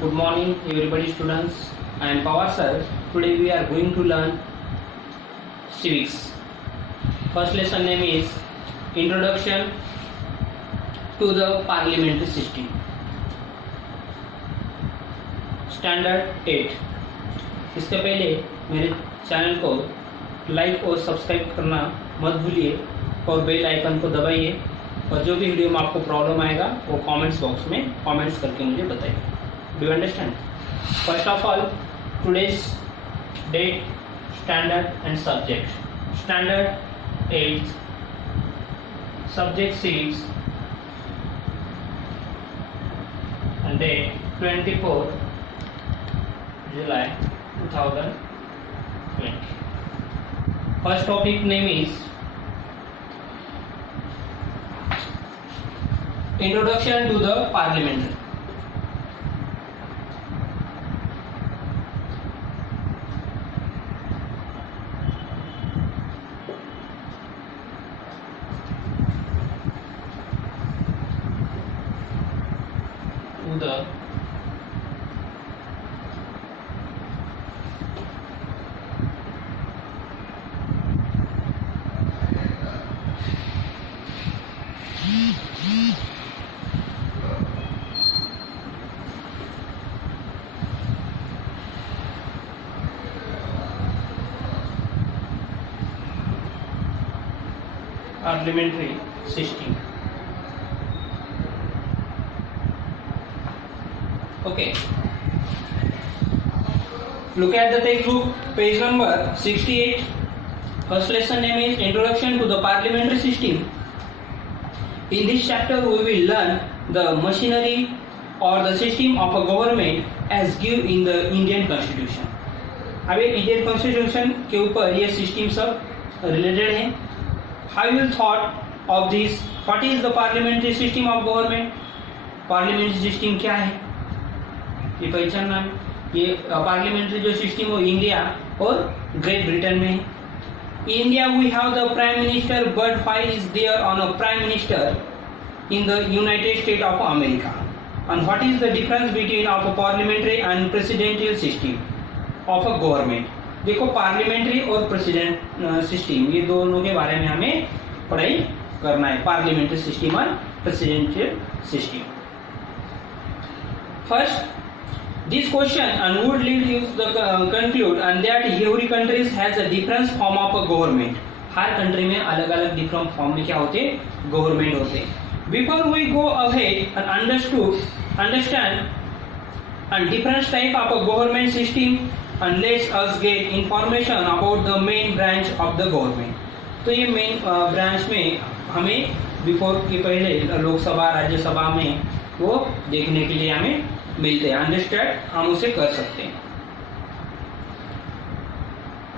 Good morning everybody students. I am Pawar sir. Today we are going to learn civics. First lesson name is Introduction to the Parliamentary System. Standard 8. इससे पहले मेरे channel को like और subscribe करना मत भूलिए और bell icon को दबाइए और जो भी वीडियो में आपको प्रॉब्लम आएगा वो कमेंट्स बॉक्स में कमेंट्स करके मुझे बताइए. Do you understand? First of all, today's date, standard and subject. Standard 8, subject civics, and date 24 July 2020. First topic name is Introduction to the Parliament. To the parliamentary system. Okay. Look at the textbook, page number 68. First lesson name is Introduction to the Parliamentary System. In this chapter, we will learn the machinery or the system of a government as given in the Indian Constitution. अब ये Indian constitution के ऊपर ये system सब related है. How you thought of this? What is the parliamentary system of government? Parliamentary system क्या है? ये पहचानना है. ये पार्लियामेंट्री जो सिस्टम वो इंडिया और ग्रेट ब्रिटेन में है. India we have the prime minister, but why is there on a prime minister in the United State of America? And what is the difference between of a parliamentary and presidential system of a government? देखो, parliamentary और president system ये दोनों के बारे में हमें पढ़ाई करना है. पार्लियामेंट्री सिस्टम और presidential system. First, this question and would lead you to conclude and that every country has a different form of a government. Her country में अलग अलग डिफरेंट फॉर्म में क्या होते हैं? गवर्नमेंट होते हैं. Before we go ahead and understand and different type of a government system and let's us get information about the main branch of the government. तो ये मेन ब्रांच में हमें बिफोर के पहले लोकसभा राज्यसभा में वो देखने के लिए हमें मिलते हैं. अंडरस्टैंड हम उसे कर सकते हैं.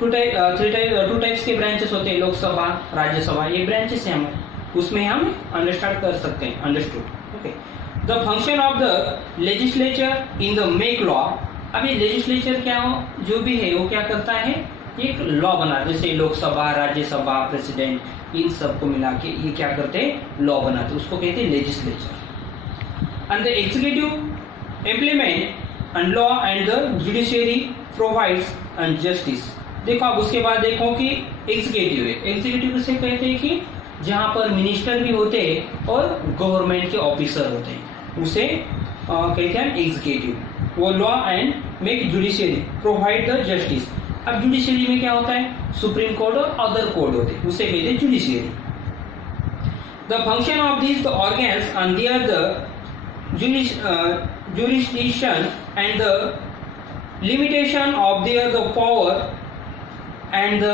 टू टाइप्स के ब्रांचेस होते हैं, लोकसभा राज्यसभा. ये ब्रांचेस हैं हमें, उसमें हम अंडरस्टैंड कर सकते हैं. Understood. Okay. The function of the legislature in the make law. अब ये लेजिस्लेचर क्या हो जो भी है वो क्या करता है? एक लॉ बनाते. जैसे लोकसभा, राज्यसभा, प्रेसिडेंट, इन सबको मिला के ये क्या करते हैं? लॉ बनाते. उसको कहते हैं legislature. And the executive implement and law and the judiciary provides and justice. देखो, अब उसके बाद देखो कि एग्जीक्यूटिव है. एग्जीक्यूटिव से कहते हैं कि जहां पर मिनिस्टर भी होते हैं और गवर्नमेंट के ऑफिसर होते हैं, उसे कहते हैं एग्जीक्यूटिव. वो law and make judiciary provide the justice. अब जुडिशियरी में क्या होता है? सुप्रीम कोर्ट और अदर कोर्ट होते हैं, उसे कहते हैं judiciary. The function of this organs and they are the jurisdiction and the limitation of their the power and the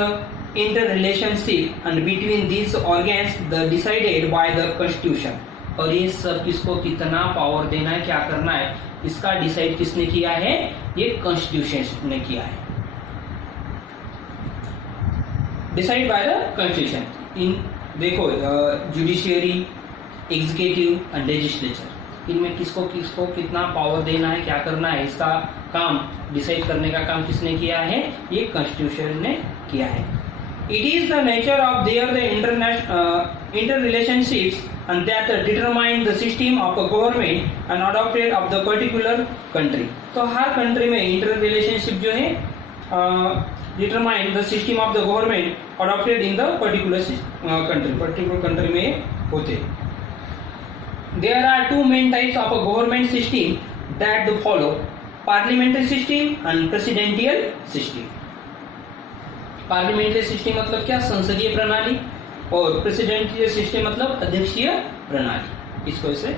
interrelationship and between these organs the decided by the constitution. और ये सब किसको कितना पावर देना है, क्या करना है, इसका डिसाइड किसने किया है? ये कॉन्स्टिट्यूशन ने किया है. Decide by the constitution. इन देखो, जुडिशियरी, एग्जीक्यूटिव एंड लेजिस्लेचर, इनमें किसको किसको कितना पावर देना है, क्या करना है, इसका काम डिसाइड करने का काम किसने किया है? ये कॉन्स्टिट्यूशन ने किया है. It is the nature of their the interrelationships and that determine the system of a government and adopted of the particular country. तो हर कंट्री में इंटर रिलेशनशिप जो है determine the system of the government adopted in the particular country में होते. There are two main types of a government system that follow: parliamentary system and presidential system. Parliamentary system मतलब क्या? संसदीय प्रणाली. और presidential system मतलब अध्यक्षीय प्रणाली. इसको इसे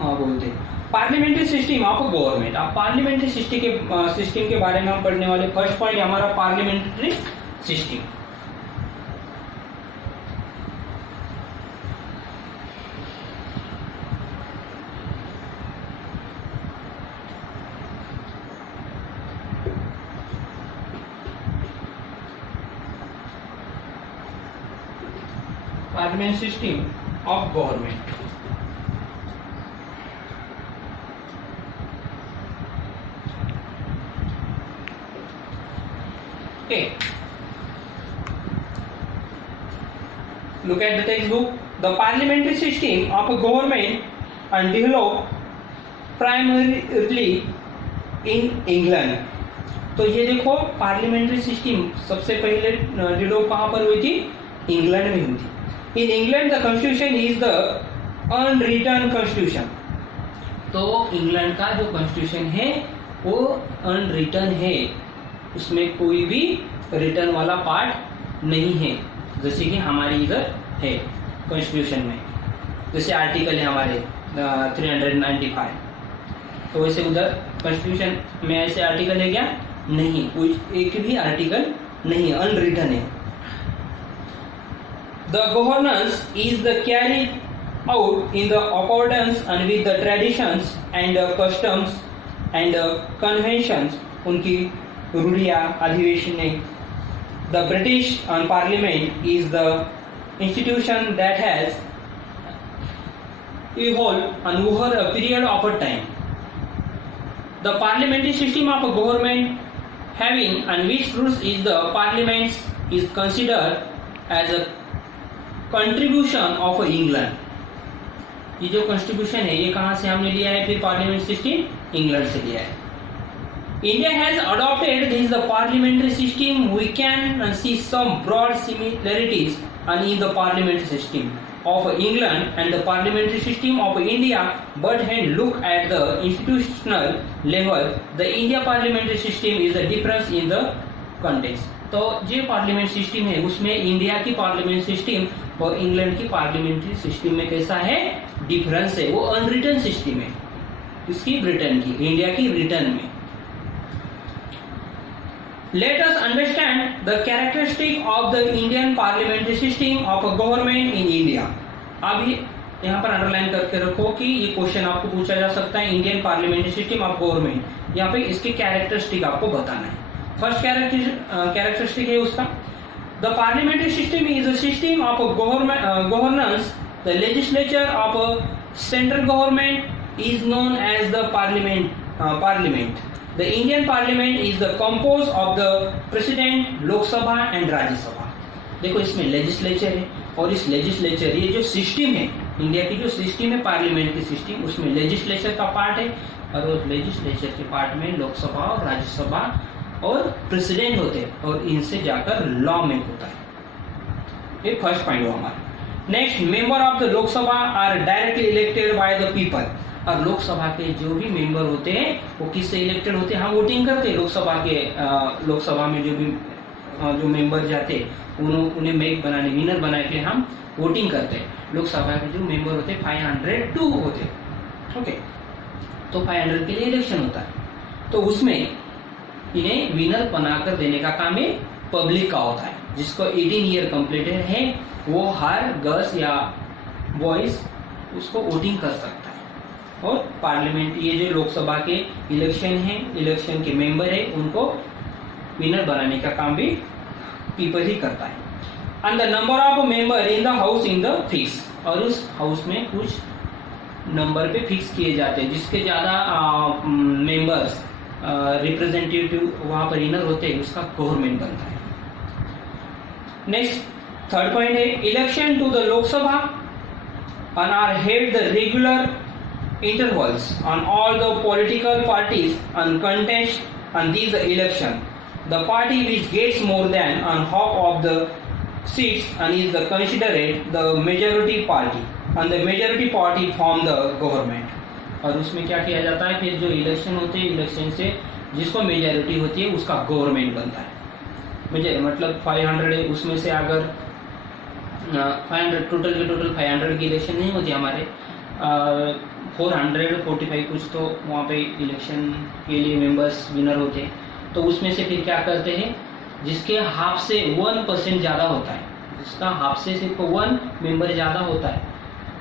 बोलते हैं. Parliamentary system of government. आप पार्लियामेंट्री सिस्टम के बारे में हम पढ़ने वाले. फर्स्ट पॉइंट हमारा parliamentary system. Parliament system of government. Okay. Look at the textbook. The parliamentary system of a government and developed primarily in England. तो ये देखो पार्लियामेंट्री सिस्टम सबसे पहले डेवलप कहाँ पर हुई थी? इंग्लैंड में हुई थी. In England, the constitution is the unwritten constitution. तो इंग्लैंड का जो कॉन्स्टिट्यूशन है वो अनरिटन है. उसमें कोई भी रिटर्न वाला पार्ट नहीं है, जैसे कि हमारे इधर है कॉन्स्टिट्यूशन में. जैसे आर्टिकल है हमारे 395, तो वैसे उधर कॉन्स्टिट्यूशन में ऐसे आर्टिकल है क्या? नहीं, कोई एक भी आर्टिकल नहीं है, अनरिटन है. The governance is the carried out in the accordance and with the traditions and customs and conventions. उनकी रूढ़ियाँ, अधिवेशनें. The British Parliament is the institution that has evolved and over a period of a time. The parliamentary system of a government having and which rules is the parliament is considered as a contribution of England. ये जो constitution है ये कहां से हमने लिया है? फिर पार्लियामेंट सिस्टम इंग्लैंड से लिया है. India has adopted this the parliamentary system. We can see some broad similarities and in the parliamentary system of England and the parliamentary system of India, but when look at the institutional level, the India parliamentary system is a difference in the context. तो जो parliament system है उसमें India की parliament system और England की parliamentary system में कैसा है? डिफरेंस है. वो अनरिटन सिस्टम है. इसकी ब्रिटेन की, इंडिया की रिटर्न में. Let us understand the characteristic of the Indian parliamentary system of a government in India. अब यहाँ पर अंडरलाइन करके रखो कि ये क्वेश्चन आपको पूछा जा सकता है. Indian parliamentary system of government, यहाँ पे इसके कैरेक्टरिस्टिक आपको बताना है. फर्स्ट कैरेक्टरिस्टिक है उसका, the parliamentary system is a system of governance. The legislature of a central government is known as the parliament. The Indian Parliament is the composed of the President, लोक सभा and Rajya Sabha. देखो इसमें legislature है और इस legislature, ये जो system है इंडिया की, जो सिस्टम है पार्लियामेंट की सिस्टम, उसमें लेजिस्लेचर का पार्ट है और उस लेजिस्लेचर के पार्ट में लोकसभा और राज्यसभा और प्रेसिडेंट होते हैं और इनसे जाकर लॉ मेक होता है. ये फर्स्ट पॉइंट हुआ हमारा. Next, member of the Lok Sabha are directly elected by the people. और लोकसभा के जो भी मेंबर होते हैं वो किससे इलेक्टेड होते हैं? हम वोटिंग करते हैं. लोकसभा में जो मेंबर जाते हैं उन्हें मेक बनाने, विनर बनाने के लिए हम वोटिंग करते हैं. लोकसभा के जो मेंबर होते हैं 502 होते हैं. ओके, तो 500 के लिए इलेक्शन होता है. तो उसमें इन्हें विनर बनाकर देने का काम है पब्लिक का होता है. जिसको 18 ईयर कंप्लीटेड है वो हर गर्ल्स या बॉयज उसको वोटिंग कर सकता है. और पार्लियामेंट, ये जो लोकसभा के इलेक्शन है, इलेक्शन के मेंबर है, उनको विनर बनाने का काम भी पीपल ही करता है. And the number of member in the house in the fix. और उस हाउस में कुछ नंबर पे फिक्स किए जाते हैं. जिसके ज्यादा मेंबर्स रिप्रेजेंटेटिव वहां पर विनर होते हैं, उसका गवर्नमेंट बनता है. नेक्स्ट, थर्ड पॉइंट है election to the Lok Sabha and are held the regular intervals on all the political parties and contest on these election. The party which gets more than half of the seats and is the considered the majority party and the majority party form the government. और उसमें क्या किया जाता है, फिर जो election होते हैं, इलेक्शन से जिसको मेजॉरिटी होती है उसका गवर्नमेंट बनता है। मुझे मतलब 500 है, उसमें से अगर 500 टोटल के टोटल 500 की इलेक्शन नहीं होती हमारे, 445 कुछ तो वहाँ पे इलेक्शन के लिए मेंबर्स विनर होते हैं। तो उसमें से फिर क्या करते हैं, जिसके हाफ से 1% ज़्यादा होता है, जिसका हाफ से सिर्फ 1 मेंबर ज़्यादा होता है,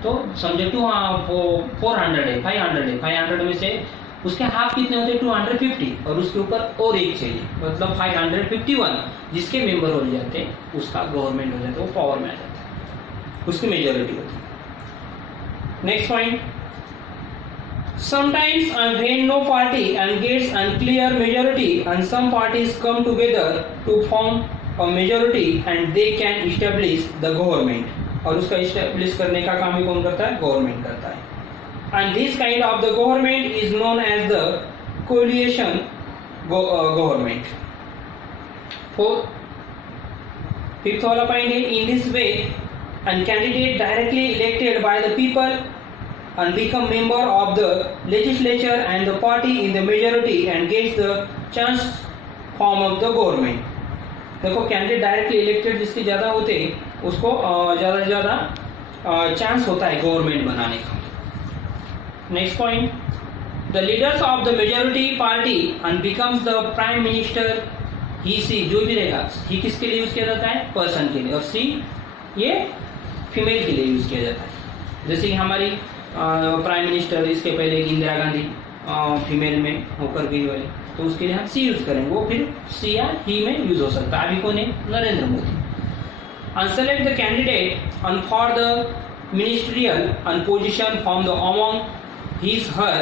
तो समझो 400 है, 500 है, 500 में से उसके हाफ कितने होते हैं 250, और उसके ऊपर और एक चाहिए, मतलब 551 जिसके मेंबर हो जाते हैं उसका गवर्नमेंट हो जाता है, वो पावर में आ जाता है, उसकी मेजॉरिटी होती है। Next point, sometimes and when no party and gets unclear majority and some parties come together to form a majority and they can establish the government, और उसका establish करने का काम ही कौन करता है, गवर्नमेंट करता है। and this kind of the government is known as the coalition government. Fifth वाला पॉइंट है, in this way and candidate directly elected by the people and become member of the legislature and the party in the majority and gets the chance form of the government. देखो candidate directly elected जिसके ज़्यादा होते हैं उसको ज़्यादा से ज़्यादा chance होता है गवर्नमेंट बनाने का। Next point, the leaders of the majority party and becomes the prime minister, he she जो भी रहेगा, ही किसके लिए यूज किया जाता है, पर्सन के लिए, और सी ये फीमेल के लिए यूज किया जाता है। जैसे कि हमारी प्राइम मिनिस्टर, इसके पहले इंदिरा गांधी फीमेल में होकर गई वाली, तो उसके लिए हम सी यूज करेंगे, वो फिर सी या ही में यूज हो सकता है। अभी कौन है, Narendra Modi. Unselect the candidate and for the ministerial and position from the among his her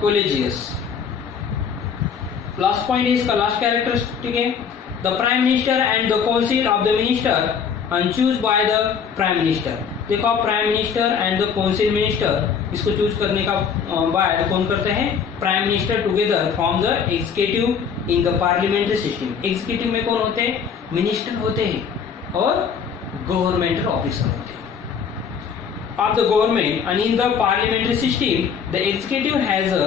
colleagues. Last point है इसका, लास्ट कैरेक्टरिस्टिक है, the prime minister and the council of the minister and choose by the prime minister. देखो आप prime minister and the council minister इसको choose करने का बाद कौन करते हैं, prime minister together from the executive in the parliamentary system. Executive में कौन होते हैं, मिनिस्टर होते हैं और गवर्नमेंटल ऑफिसर होते हैं of the government. And in the parliamentary system the executive has a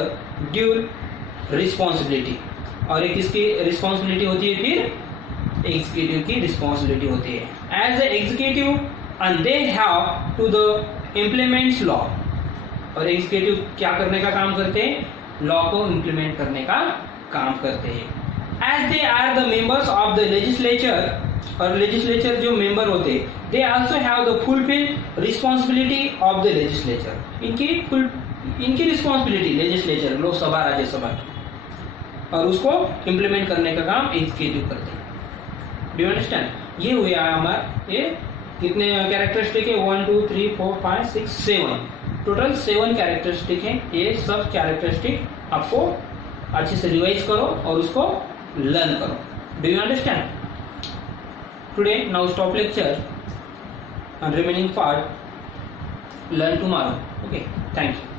dual responsibility, और एक इसकी रिस्पॉन्सिबिलिटी होती है, फिर एग्जीक्यूटिव की रिस्पॉन्सिबिलिटी होती है as the executive and they have to the implements law, और एग्जीक्यूटिव क्या करने का काम करते हैं, लॉ को इम्प्लीमेंट करने का काम करते हैं। As they are the members of the legislature, और लेजिस्लेचर जो मेंबर होते हैं, they also have the fulfil responsibility of the legislature, इनकी रिस्पॉन्सिबिलिटी लेजिस्लेचर, लोकसभा राज्यसभा की, और उसको इम्प्लीमेंट करने का काम एग्जीक्यूटिव करते हैं। Do you understand? ये हुआ हमारा, ये कितने कैरेक्टरिस्टिक है, 1 2 3 4 5 6 7, टोटल 7 कैरेक्टरिस्टिक है। ये सब कैरेक्टरिस्टिक आपको अच्छे से रिवाइज करो और उसको लर्न करो। Do you understand? Today now stop lecture and remaining part learn tomorrow. Okay, thank you.